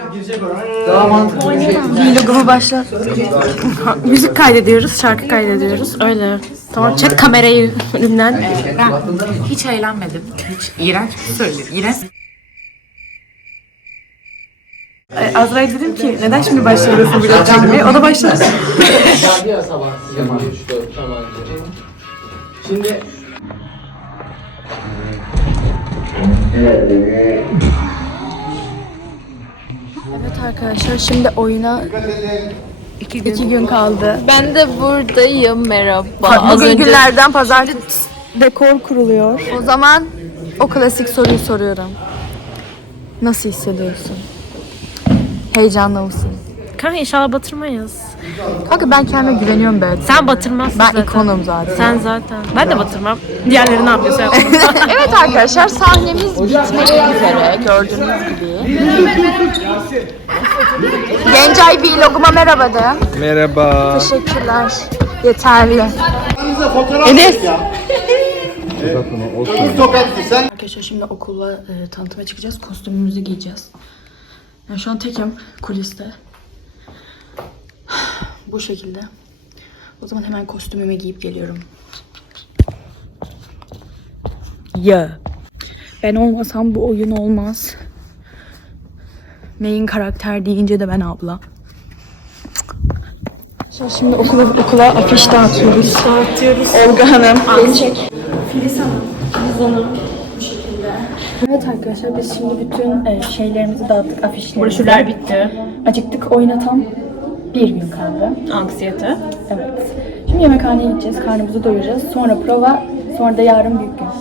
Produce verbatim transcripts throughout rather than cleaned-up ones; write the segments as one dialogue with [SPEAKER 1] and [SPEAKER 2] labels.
[SPEAKER 1] Daha mantıklı bir şey.
[SPEAKER 2] Vlogumu başlat. Müzik kaydediyoruz, şarkı kaydediyoruz. Öyle. Tamam, çek kamerayı önümden.
[SPEAKER 3] Ben hiç eğlenmedim. Hiç iğrenç bir şey söyledim. İğrenç.
[SPEAKER 2] Azra'ya dedim ki neden şimdi başlamıyorsun vlog çekmeye? O da başladı.
[SPEAKER 1] Geldi ya sabah size üç dört zaman önce. Şimdi
[SPEAKER 2] Evet arkadaşlar, şimdi oyuna iki gün, iki gün kaldı.
[SPEAKER 4] Ben de buradayım, merhaba.
[SPEAKER 2] Bugün önce... günlerden pazartesi dekor kuruluyor. O zaman o klasik soruyu soruyorum. Nasıl hissediyorsun? Heyecanlı mısın?
[SPEAKER 5] Kanka inşallah batırmayız.
[SPEAKER 2] Kanka ben kendime güveniyorum böyle.
[SPEAKER 5] Sen batırmazsın
[SPEAKER 2] Ben
[SPEAKER 5] zaten.
[SPEAKER 2] ikonum zaten.
[SPEAKER 5] Sen zaten. Ben de batırmam. Diğerleri ne yapıyorsa yapsın.
[SPEAKER 2] Evet arkadaşlar, sahnemiz bitmek üzere gördüğünüz gibi. Gencay vloguma merhaba de.
[SPEAKER 1] merhaba.
[SPEAKER 2] Teşekkürler. Yeterli.
[SPEAKER 1] Enes.
[SPEAKER 2] Arkadaşlar şimdi okula e, tanıtıma çıkacağız. Kostümümüzü giyeceğiz. Yani şu an tekim kuliste. Bu şekilde. O zaman hemen kostümümü giyip geliyorum. Yeah. Ben olmasam bu oyun olmaz. Main karakter deyince de ben abla. Şimdi okula, okula afiş dağıtıyoruz. Dağıtıyoruz. Olga Hanım. Beni çek. Filiz Hanım. Filiz Hanım. Bu şekilde. Evet arkadaşlar, biz şimdi bütün e, şeylerimizi dağıttık, afişlerimizi.
[SPEAKER 5] Broşürler bitti.
[SPEAKER 2] Acıktık, oyuna tam bir gün kaldı.
[SPEAKER 5] Anksiyete.
[SPEAKER 2] Evet. Şimdi yemekhaneye gideceğiz, karnımızı doyuracağız. Sonra prova, sonra da yarın büyük gün.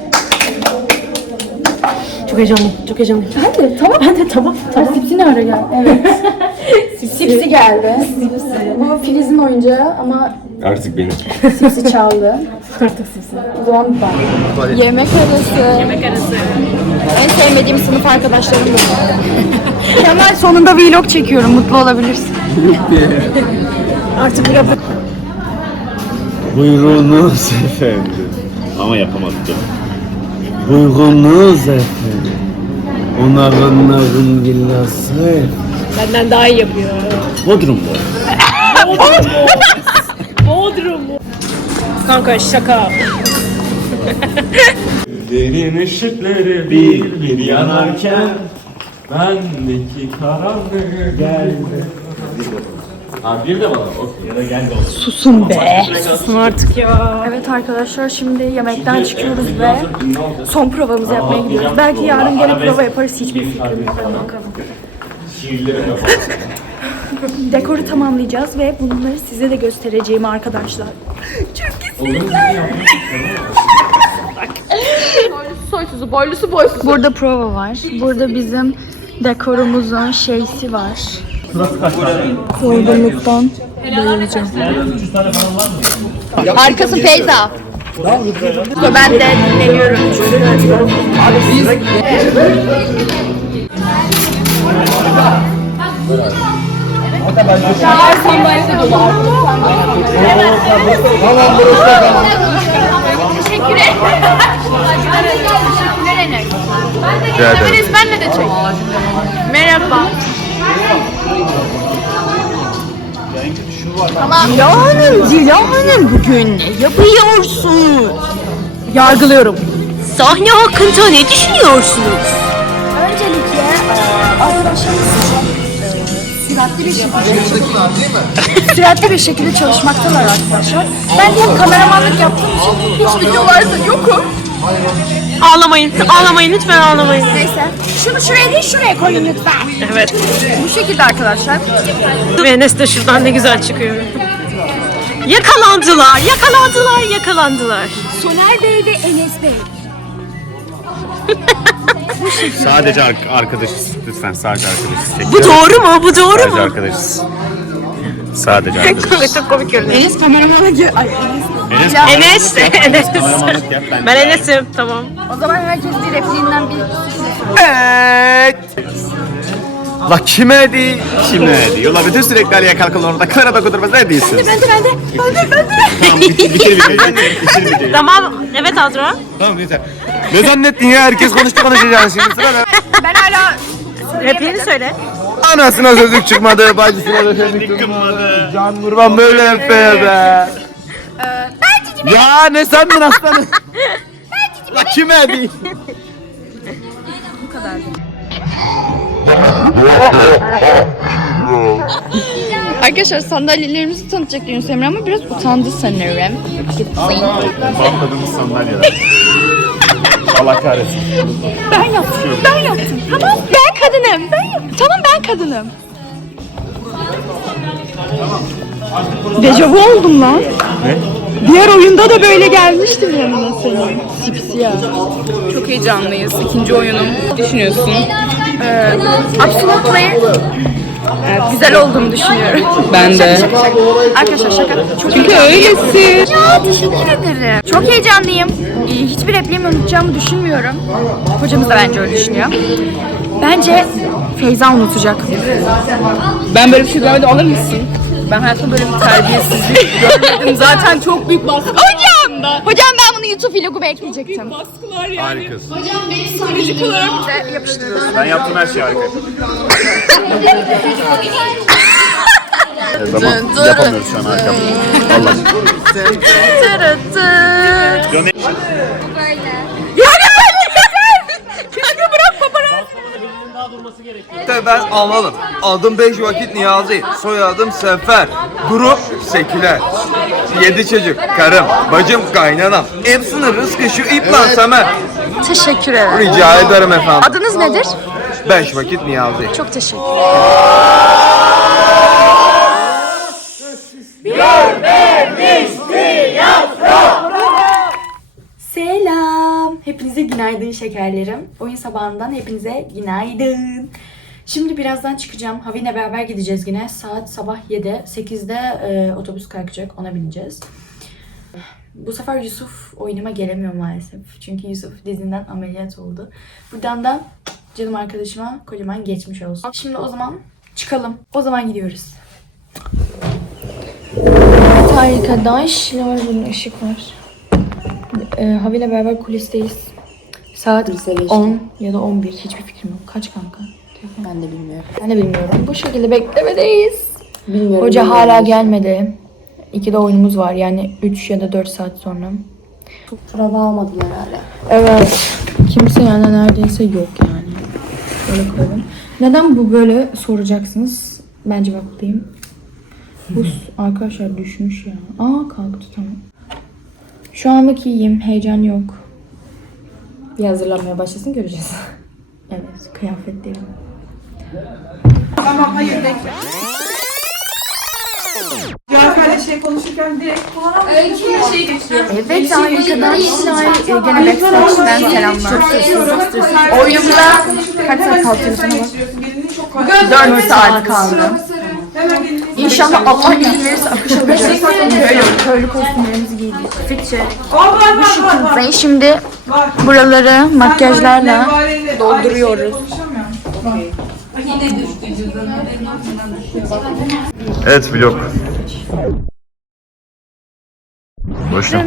[SPEAKER 5] Çok heyecanlıyım. Çok heyecanlıyım.
[SPEAKER 2] Hadi tamam.
[SPEAKER 5] Ben de tamam.
[SPEAKER 2] Tamam. Sipsi ne ara geldi? Evet. Sipsi geldi. Sipsi. Bu Filiz'in oyuncağı ama
[SPEAKER 6] Artık benim.
[SPEAKER 2] Sipsi çaldı.
[SPEAKER 5] Artık sizin.
[SPEAKER 2] O zaman ben. Yemek arası.
[SPEAKER 5] Yemek arası.
[SPEAKER 2] En sevmediğim sınıf arkadaşlarım bu. Kemal, sonunda vlog çekiyorum. Mutlu olabilirsin. Artık biraz...
[SPEAKER 6] Buyurunuz efendim. Ama yapamadım. Buyurunuz efendim. Onarınların villası.
[SPEAKER 5] Benden daha iyi yapıyor.
[SPEAKER 6] Bodrum'da.
[SPEAKER 5] Bodrum. Kanka şaka.
[SPEAKER 6] Derin ışıkları bir bir yanarken bendeki karanlık geldi. Ha bir de bana okey ya da gel de olsun.
[SPEAKER 2] Susun be.
[SPEAKER 5] Susun artık ya.
[SPEAKER 2] Evet arkadaşlar, şimdi yemekten çıkıyoruz ve son provamızı yapmaya gidiyoruz. Belki yarın gene prova yaparız, hiçbir fikrim yok. Hadi bakalım.
[SPEAKER 6] Şiirlerim yapalım.
[SPEAKER 2] Dekoru tamamlayacağız ve bunları size de göstereceğim arkadaşlar. Çok kesinlikle.
[SPEAKER 4] Soysuzu, boylusu boysuz.
[SPEAKER 2] Burada prova var. Burada bizim dekorumuzun şeysi var. Yorgunluktan bayılacağım.
[SPEAKER 4] Arkası Feyza.
[SPEAKER 2] Ben de dinleniyorum.
[SPEAKER 4] Teşekkür ederim.
[SPEAKER 6] Rica ederim.
[SPEAKER 4] Benle de çek. Merhaba.
[SPEAKER 2] Dila Hanım, Dila Hanım bugün ne yapıyorsun? Yargılıyorum.
[SPEAKER 5] Sahne hakkında ne düşünüyorsunuz?
[SPEAKER 2] Öncelikle e, arkadaşlarımız çok e, süratli bir şekilde süratli bir şekilde çalışmaktalar arkadaşlar. Ben de kameramanlık yaptığım için hiç videolarda yokum.
[SPEAKER 5] Ağlamayın. Ağlamayın. Lütfen ağlamayın.
[SPEAKER 2] Neyse. Şunu şuraya değil, şuraya koyun lütfen.
[SPEAKER 5] Evet.
[SPEAKER 2] Bu şekilde arkadaşlar.
[SPEAKER 5] Ve Enes de şuradan ne güzel çıkıyor. Yakalandılar. Yakalandılar. Yakalandılar.
[SPEAKER 2] Soner Bey ve Enes Bey.
[SPEAKER 6] Sadece ar- arkadaşız. Lütfen sadece arkadaşız. Çek.
[SPEAKER 5] Bu doğru mu? Bu doğru
[SPEAKER 6] Sadece
[SPEAKER 5] mu?
[SPEAKER 6] arkadaşız. Sadece arkadaşız.
[SPEAKER 5] Çok komik görünüyor.
[SPEAKER 2] Enes kameramana gel. Ay,
[SPEAKER 6] Enes,
[SPEAKER 5] Enes. Enes.
[SPEAKER 6] kameramanlık yap ben.
[SPEAKER 5] Ben Enes'im. Tamam.
[SPEAKER 2] o zaman herkes bir repliğinden bir
[SPEAKER 6] Evet. La kime di? Kime di? Yola bütün sürekli yakalı kalın orada kamera dokundurmaz ne diyorsun?
[SPEAKER 2] Ben de ben de. Ben de ben de.
[SPEAKER 6] Tamam bitir, bitir videoyu. Bitir videoyu.
[SPEAKER 5] Tamam. Evet Azra.
[SPEAKER 6] Tamam yeter. Ne zannettin ya? Herkes konuştu konuşacağız şimdi sırada.
[SPEAKER 2] Ben hala
[SPEAKER 5] Repliğini söyle.
[SPEAKER 7] Anasına sözlük çıkmadı, bacısına da sözlük çıkmadı. Can Nurban böyle yapıyor be. Ya ne sandın aslanım? La kime değil?
[SPEAKER 4] Arkadaşlar sandalyelerimizi tanıtacak Yunus Emre ama biraz utandı sanırım.
[SPEAKER 7] Bantladığımız sandalyeler. Allah kahretsin.
[SPEAKER 4] Ben yaptım. Ben yaptım. Tamam ben kadınım. Ben yaptım. Tamam ben kadınım. Dejavu oldum lan.
[SPEAKER 7] Ne?
[SPEAKER 4] Diğer oyunda da böyle gelmiştim yanına senin. Sipsiyah.
[SPEAKER 3] Çok heyecanlıyız. İkinci oyunum. Ne düşünüyorsun?
[SPEAKER 4] Ee, Absolutely. Ee, güzel olduğumu düşünüyorum.
[SPEAKER 3] Ben de.
[SPEAKER 4] Arkadaşlar şaka. Çok
[SPEAKER 3] Çünkü öylesin.
[SPEAKER 4] Ya teşekkür ederim. Çok heyecanlıyım. Ee, Hiçbir repliğimi unutacağımı düşünmüyorum. Hocamız da bence öyle düşünüyor. Bence Feyza unutacak.
[SPEAKER 3] Ben böyle bir şey görmedim. Alır mısın? Ben hayatımda böyle bir terbiyesizlik görmedim. Zaten çok büyük baskı.
[SPEAKER 4] Hocam! Hocam ben bunu YouTube vloguma ekleyecektim.
[SPEAKER 3] Baskılar yani.
[SPEAKER 7] Harikasın.
[SPEAKER 3] Psikolojik olarak.
[SPEAKER 4] De yapıştırıyoruz.
[SPEAKER 7] Ben yaptığım her şey harika. Tamam, yapamıyoruz şu an harika. Allah. Ben Almanım. Adım beş vakit Niyazi. Soyadım Sefer. Grup Seküler. Yedi çocuk. Karım, bacım, kaynanam. Hepsinin rızkı şu ip lan Semer.
[SPEAKER 4] Teşekkür ederim.
[SPEAKER 7] Rica ederim efendim.
[SPEAKER 4] Adınız nedir?
[SPEAKER 7] Beş vakit Niyazi.
[SPEAKER 4] Çok teşekkür ederim.
[SPEAKER 2] Selam. Hepinize günaydın şekerlerim. Oyun sabahından hepinize günaydın. Şimdi birazdan çıkacağım. Havi'yle beraber gideceğiz yine. Saat sabah yedi. sekizde e, otobüs kalkacak. Ona bineceğiz. Bu sefer Yusuf oyunuma gelemiyor maalesef. Çünkü Yusuf dizinden ameliyat oldu. Buradan da canım arkadaşıma kocaman geçmiş olsun. Şimdi o zaman çıkalım. O zaman gidiyoruz. Evet arkadaşlar, bunun ışık var. E, Havi ile beraber kulisteyiz. Saat on ya da on bir. Hiçbir fikrim yok. Kaç kanka?
[SPEAKER 3] Ben de bilmiyorum.
[SPEAKER 2] Ben de bilmiyorum. Bu şekilde beklemedeyiz.
[SPEAKER 3] Bilmiyorum.
[SPEAKER 2] Hoca hala gelmedi. İkide oyunumuz var. Yani üç ya da dört saat sonra.
[SPEAKER 3] Prova almadılar hala.
[SPEAKER 2] Evet. Kimse yani neredeyse yok yani. Böyle koyalım. Neden bu böyle soracaksınız? Ben cevaplayayım. Bu arkadaşlar düşmüş ya. Aa kalktı tamam. Şu anlık iyiyim. Heyecan yok.
[SPEAKER 3] Bir hazırlanmaya başlasın göreceğiz.
[SPEAKER 2] Evet. Kıyafetlerim.
[SPEAKER 8] Tamam hayır bekle. Cafer'le şey konuşurken direkt
[SPEAKER 2] Evet arkadaşlar. Gene backstage'den selamlar. Oyunda kaç saat kalkıyorsunuz? dört saat kaldı. İnşallah Allah izin verirse akış alacağız. Böyle köylü kostümlerimizi giydik. Fikçe. Bu şekilde şimdi buraları makyajlarla dolduruyoruz.
[SPEAKER 7] Evet vlog. Başla.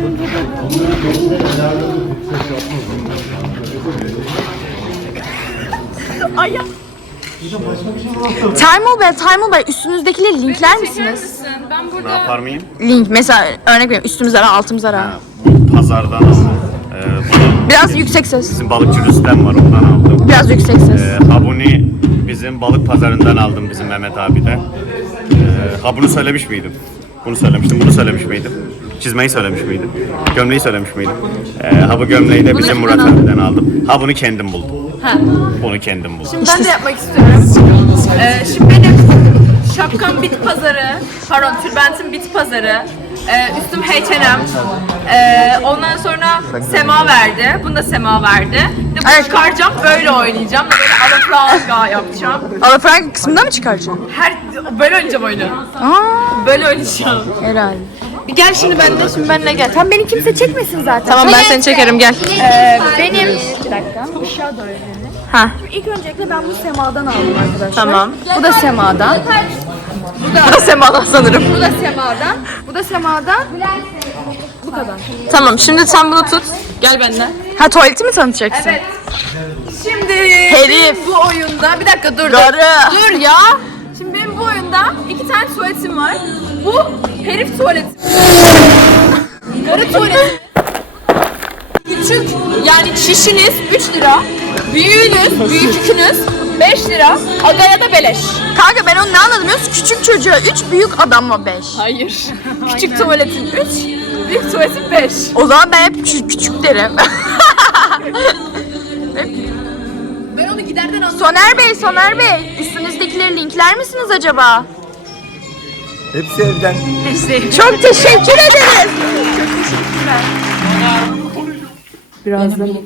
[SPEAKER 2] Taymul Bey, Taymul Bey üstünüzdekileri linkler misiniz?
[SPEAKER 7] Ne yapar mıyım?
[SPEAKER 2] Link mesela örnek veriyorum üstümüz ara altımız ara.
[SPEAKER 7] Pazardan aldım. Ee,
[SPEAKER 2] Biraz yüksek ses.
[SPEAKER 7] bizim balıkçı Rüstem var, ondan aldım.
[SPEAKER 2] Biraz yüksek ses.
[SPEAKER 7] Ee, habuni bizim balık pazarından aldım bizim Mehmet abi de. Ee, ha bunu söylemiş miydim? Bunu söylemiştim, bunu söylemiş miydim? Çizmeyi söylemiş miydim? Gömleği söylemiş miydim? Ee, ha bu gömleği de bizim Murat abiden aldım. Ha bunu kendim buldum. Ha. Bunu kendim buldum.
[SPEAKER 3] Ben de yapmak istiyorum. Ee, şimdi benim şapkam bit pazarı, pardon tülbentim bit pazarı, ee, üstüm H and M, ee, ondan sonra Sema verdi, bunu da Sema verdi. Bir de bunu çıkaracağım, böyle oynayacağım, böyle alafranga yapacağım.
[SPEAKER 2] Alafranga kısmında mı çıkaracaksın?
[SPEAKER 3] Her, böyle oynayacağım oyunu.
[SPEAKER 2] Aa,
[SPEAKER 3] Böyle oynayacağım.
[SPEAKER 2] herhalde.
[SPEAKER 3] Gel şimdi benimle, şimdi benimle gel.
[SPEAKER 2] Tam beni kimse çekmesin zaten.
[SPEAKER 3] Tamam ben seni çekerim gel.
[SPEAKER 2] Ee, benim... Bir dakika. Aşağı doğru yani.
[SPEAKER 3] Ha.
[SPEAKER 2] İlk öncelikle ben bu Sema'dan aldım arkadaşlar.
[SPEAKER 3] Tamam.
[SPEAKER 2] Bu da Sema'dan.
[SPEAKER 3] Bu da Sema'dan sanırım.
[SPEAKER 2] Bu da Sema'dan. Bu da Sema'dan. Bu kadar.
[SPEAKER 3] Tamam şimdi sen bunu tut. Gel benimle.
[SPEAKER 2] Ha tuvaleti mi tanıtacaksın? Evet.
[SPEAKER 3] Şimdi
[SPEAKER 4] Herif.
[SPEAKER 3] benim bu oyunda bir dakika dur dur.
[SPEAKER 4] Garı.
[SPEAKER 3] Dur ya. Şimdi benim bu oyunda iki tane tuvaletim var. Bu herif tuvaleti. Garı tuvaleti. Küçük yani çişiniz üç lira. Büyüğünüz, büyük yükünüz beş lira. Agaya da beleş.
[SPEAKER 4] Kanka ben onu ne anladım biliyor musun? Küçük çocuğa üç, büyük adama beş.
[SPEAKER 3] Hayır. Küçük tuvaletin üç, büyük tuvaletin beş.
[SPEAKER 4] O zaman ben hep küçük, küçük derim.
[SPEAKER 3] Ben onu giderden anladım.
[SPEAKER 4] Soner Bey, Soner Bey. Üstünüzdekileri linkler misiniz acaba?
[SPEAKER 9] Hepsi evden.
[SPEAKER 4] Çok teşekkür ederiz.
[SPEAKER 2] Biraz da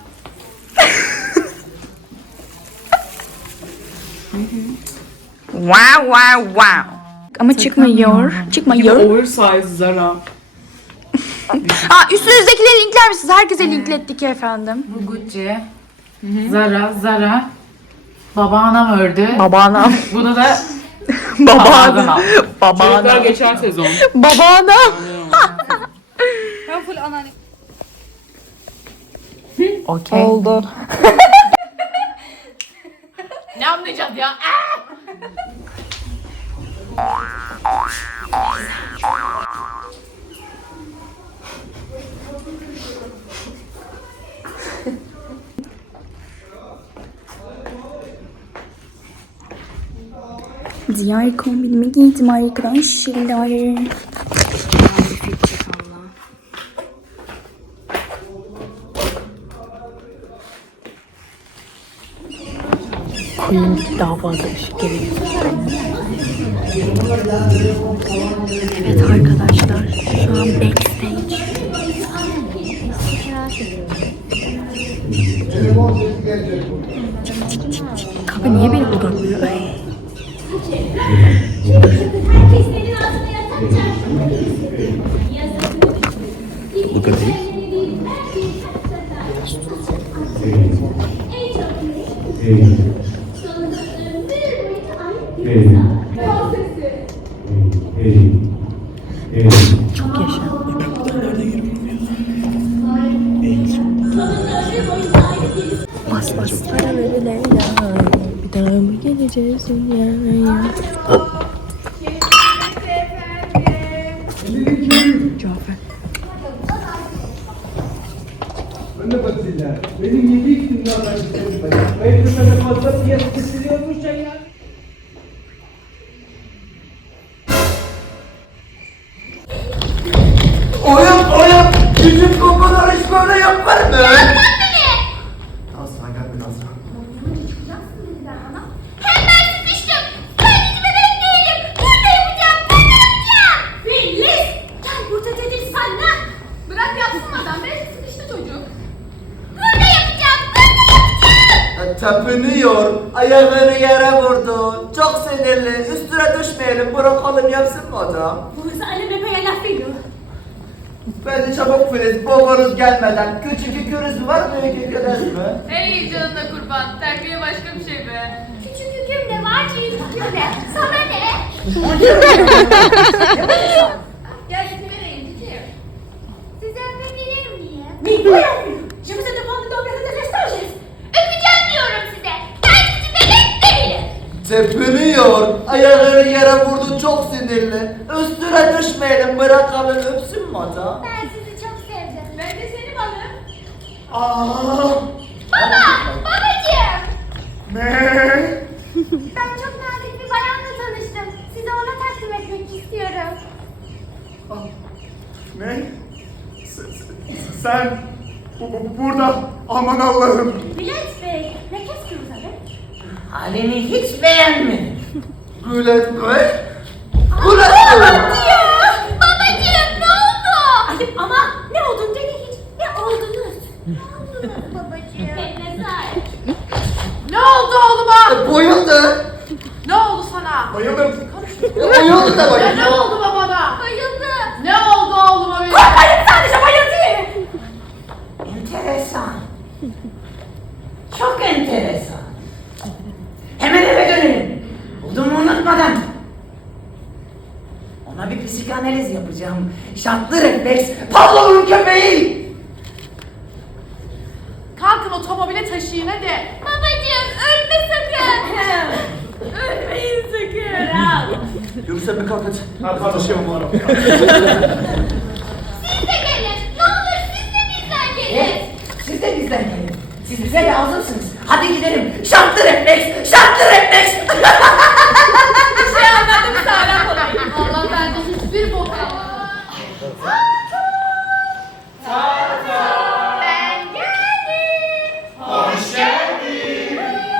[SPEAKER 4] Wow, wow, wow. Ama çıkmıyor. Çıkmıyor.
[SPEAKER 8] Oversize Zara.
[SPEAKER 4] Aa, üstünüzdekileri linkler misiniz? Herkese linklettik efendim.
[SPEAKER 10] Bu Gucci, Zara, Zara. Babaanam ördü.
[SPEAKER 4] Babaanam.
[SPEAKER 10] Bunu da
[SPEAKER 4] Babaanam.
[SPEAKER 8] Çocuklar
[SPEAKER 4] Babaanam.
[SPEAKER 8] geçen sezon.
[SPEAKER 4] Babaanam. Okey. Oldu.
[SPEAKER 3] Ne anlayacağız ya?
[SPEAKER 4] Diğer kombinimi giydim arkadaşlar. Koyun daha fazla ışık gerekiyor. Evet arkadaşlar şu an backstage. Kanka niye beni odaklıyor?
[SPEAKER 7] Look at this.
[SPEAKER 4] Çok yaşa. Bas bas paraları Leyla. Bir daha mı geleceğiz dünyaya? Cafer.
[SPEAKER 9] Benim yedi günden ben ben fazla fiyat kesiliyormuş ya. Oyun oyun küçük kokular hiç böyle yapar mı? Asla gelmedi asla.
[SPEAKER 11] Hemen sıkıştım. Ben hiç bebek değilim. Burada yapacağım. Ben yapacağım. Filiz. Gel burada dedim sana.
[SPEAKER 3] Bırak yapsın adam. Belki sıkıştı çocuk.
[SPEAKER 11] Burada yapacağım. Burada yapacağım.
[SPEAKER 9] Tepiniyor, ayağını yere vurdu. Çok sinirli, üstüne düşmeyelim. Bırakalım yapsın mı adam?
[SPEAKER 11] Burası anneme böyle laf ediyor.
[SPEAKER 9] Bence çabuk Filiz, boğuruz gelmeden. Küçük yükünüz mü var, büyük yükünüz mü?
[SPEAKER 3] Ey canına kurban. Terbiye başka bir şey be.
[SPEAKER 11] Küçük yüküm de var, büyük yüküm de. Sana ne?
[SPEAKER 3] Gel git vereyim. Gidiyor.
[SPEAKER 11] Sizi öpebilir miyim? Ne? Bu yapıyor. Je vous ai demandé d'embrasser de messages. Öpeceğim diyorum size. Ben sizi bebek değilim.
[SPEAKER 9] Tepiniyor, ayağını yere vurdu. Çok sinirli. Üstüne düşmeyelim, bırakalım. Öpsün mü adam?
[SPEAKER 11] Ben sizi çok sevdim.
[SPEAKER 3] Ben de seni balım.
[SPEAKER 9] Aa,
[SPEAKER 11] Baba! Babacığım!
[SPEAKER 9] ne?
[SPEAKER 11] Ben çok nazik bir bayanla tanıştım. Size ona takdim etmek istiyorum.
[SPEAKER 9] Ne? S- s- Sen bu, bu- burada, aman Allah'ım.
[SPEAKER 11] Bülent Bey, ne qu'est-ce que vous avez?
[SPEAKER 10] Halini hiç beğenmedim.
[SPEAKER 9] Bülent Bey?
[SPEAKER 11] Aa,
[SPEAKER 9] Bülent
[SPEAKER 11] ne
[SPEAKER 9] Bey!
[SPEAKER 11] oldu ya? Babacığım ne oldu? Ay, ama ne oldun dedi hiç. Ne oldunuz? Ne oldunuz babacığım? Mezar.
[SPEAKER 3] Ne oldu oğluma?
[SPEAKER 9] Bayıldı.
[SPEAKER 3] Ne oldu sana?
[SPEAKER 9] Bayıldım. Bayıldı da
[SPEAKER 3] Ya
[SPEAKER 9] bayıldı.
[SPEAKER 3] ne oldu babana?
[SPEAKER 11] Bayıldı.
[SPEAKER 3] Ne oldu oğluma benim?
[SPEAKER 11] Hayır sadece bayıldı.
[SPEAKER 10] Enteresan. Çok enteresan. Hemen eve dönelim. Odumu unutmadan. Ona bir psikanaliz yapacağım. Şartlı refleks. Pavlov'un köpeği.
[SPEAKER 3] Kalkın otomobile taşıyın hadi.
[SPEAKER 11] Babacığım ölme sakın.
[SPEAKER 3] Ölmeyin sakın.
[SPEAKER 9] Yürü sen bir kalk hadi. Hadi taşıyamam bu arabayı.
[SPEAKER 11] Siz de gelin. Ne olur siz de bizden gelin.
[SPEAKER 10] Siz de bizden gelin. Siz bize lazımsınız. Hadi gidelim. Şarttır Reflex. Şarttır Reflex.
[SPEAKER 3] Bir şey anladım sağlam olayım.
[SPEAKER 11] Allah bende hiçbir bok yok. Ben geldim.
[SPEAKER 6] Hoş geldin.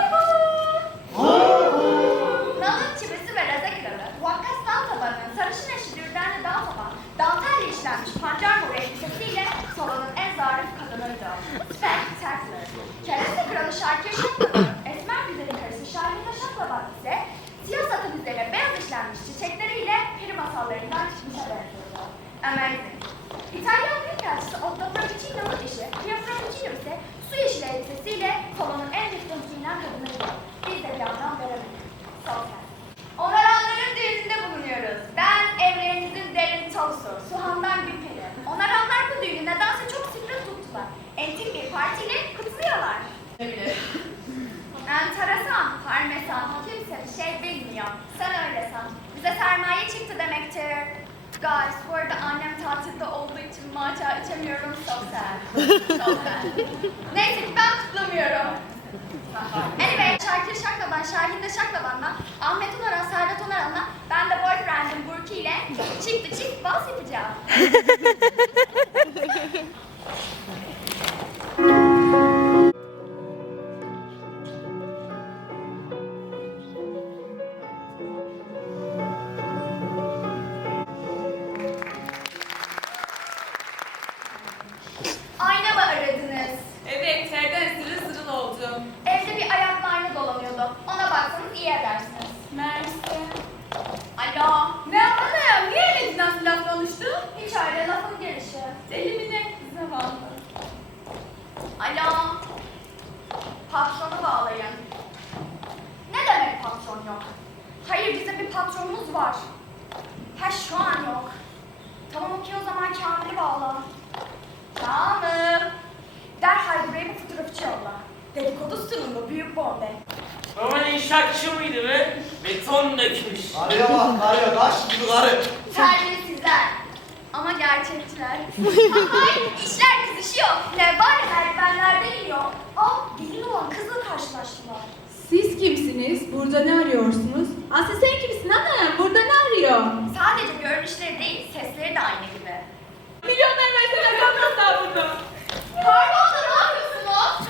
[SPEAKER 11] Nalın çivisi ve reze kralı, vakkas dal tabanının sarışın eşi Dürdane dal taban, dantelli işlenmiş pancar moru elbisesiyle salonun en zarif kadınıydı. Spectacular. Kereste kralı Şarkir Şaklaban, esmer güzelin karısı Şahine Şaklaban ise siyah satın üzerine beyaz işlenmiş çiçekleriyle peri masallarından çıkmışa benziyordu. Amazing. İtalyan Büyükelçisi Otto Frappuccino'nun eşi, Pia Frappuccino ise su yeşili elbisesiyle salonun en dikkat giyinen kadınıydı. Biz de bir anlam veremedik. Sosyal. Onaranların düğününde bulunuyoruz. Ben evlerinizin derin tavusu, Suhan'dan Gülperi. Onaranlar bu düğünü nedense çok sürpriz tuttular. Entik bir partiyle kutluyorlar. Enteresan, parmesan, kimse bir şey bilmiyor. Sen öyle san. Bize sermaye çıktı demektir. Guys, bu arada annem tatilde olduğu için matcha içemiyorum. So sad. So sad. Neyse ki ben kutlamıyorum. Anyway, Şarkir Şaklaban, Şahin de Şaklaban'la, Ahmet Onaran, Servet Onaran'la ben de boyfriendim Burki ile çiftli çift bas yapacağım. Ayna mı aradınız?
[SPEAKER 3] Evet, terden zırıl zırıl oldum.
[SPEAKER 11] Evde bir ayaklı ayna dolanıyordu. Ona baksanız iyi edersiniz.
[SPEAKER 3] Mersi.
[SPEAKER 11] Alo.
[SPEAKER 3] Ne yapma ne ya? Niye öyle nasıl laf konuştu?
[SPEAKER 11] Hiç öyle lafın gelişi.
[SPEAKER 3] Deli mi ne? Zavallı.
[SPEAKER 11] Alo. Patronu bağlayın. Ne demek patron yok? Hayır, bizim bir patronumuz var. Ha, şu an yok. Tamam, okey, o zaman Kamil'i bağla. Kamil. Derhal buraya bir fotoğrafçı yolla. Dedikodu sunumlu büyük bombe.
[SPEAKER 6] Baban inşaatçı mıydı be? Beton dökmüş.
[SPEAKER 9] Araya bak araya kaç gibi karı.
[SPEAKER 11] Terbiyesizler. Ama gerçekçiler. Ay, işler kızışıyor. Levbar merdivenlerden iniyor. Ah, gelin olan kızla karşılaştılar.
[SPEAKER 8] Siz kimsiniz? Burada ne arıyorsunuz? Aslı sen kimsin ana? Burada ne arıyor?
[SPEAKER 11] Sadece görünüşleri değil, sesleri de aynı gibi.
[SPEAKER 3] Milyonlar mesela kalmazlar burada.
[SPEAKER 11] Pardon da ne yapıyorsunuz?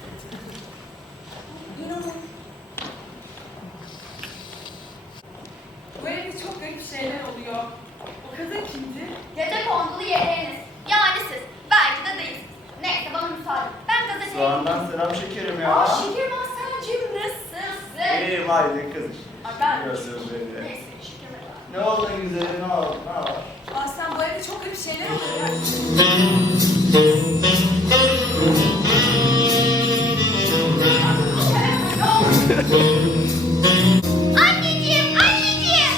[SPEAKER 3] Bu evde çok garip şeyler oluyor. O kadın kimdi?
[SPEAKER 11] Gece kondulu yeğeniniz. Yani siz. Belki de değilsiniz. Neyse, bana müsaade. Ben gazeteyim.
[SPEAKER 9] Soğandan selam şekerim ya.
[SPEAKER 11] Aa, şeker mahsencim, nasılsın?
[SPEAKER 9] İyi vay be kız.
[SPEAKER 11] Ay, ben...
[SPEAKER 9] Görsünüz beni.
[SPEAKER 11] Neyse, şeker ver.
[SPEAKER 9] Ne oldu güzelim ne oldu ne var?
[SPEAKER 3] Aslan bu evde çok garip şeyler oluyor.
[SPEAKER 11] Anneciğim, anneciğim.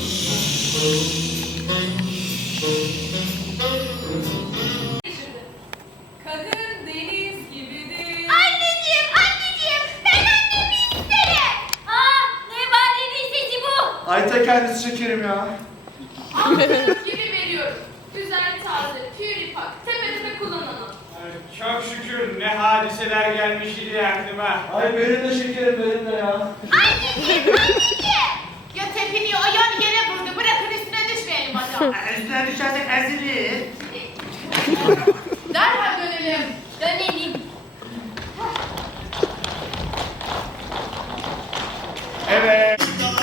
[SPEAKER 3] Kadın deniz gibidir.
[SPEAKER 11] Anneciğim, anneciğim. Ben annemi isterim. Aa, Nevale'nin sesi bu.
[SPEAKER 9] Ayta kendisi şekerim ya.
[SPEAKER 3] Aldığınız gibi veriyorum. Güzel, taze, püripak, tepe tepe kullanalım.
[SPEAKER 6] Çok şükür ne hadiseler gelmiş idi aklıma.
[SPEAKER 9] Ay benim de şekerim benim de ya.
[SPEAKER 11] Anneciğim, anneciğim. Ya tepiniyor, ayağını yere vurdu. Bırakın, üstüne düşmeyelim hadi.
[SPEAKER 9] Üstüne düşersek ezili.
[SPEAKER 11] Derhal dönelim. Dönelim.
[SPEAKER 6] Evet.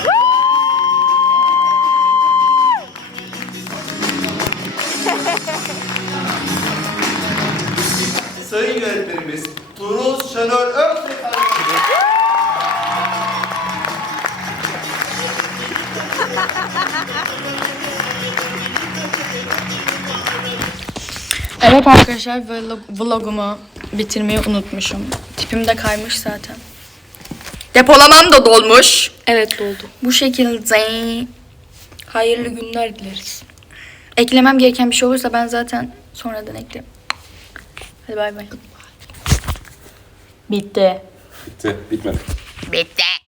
[SPEAKER 9] Sayın yönetmenimiz Tuğrul Şenol Öksek.
[SPEAKER 4] Evet arkadaşlar, vlog- vlogumu bitirmeyi unutmuşum. Tipim de kaymış zaten. Depolamam da dolmuş. Evet, doldu. Bu şekilde hayırlı günler dileriz. Eklemem gereken bir şey olursa ben zaten sonradan eklerim. Hadi bay bay. Bitti.
[SPEAKER 12] Bitti. Bitmedi.
[SPEAKER 4] Bitti.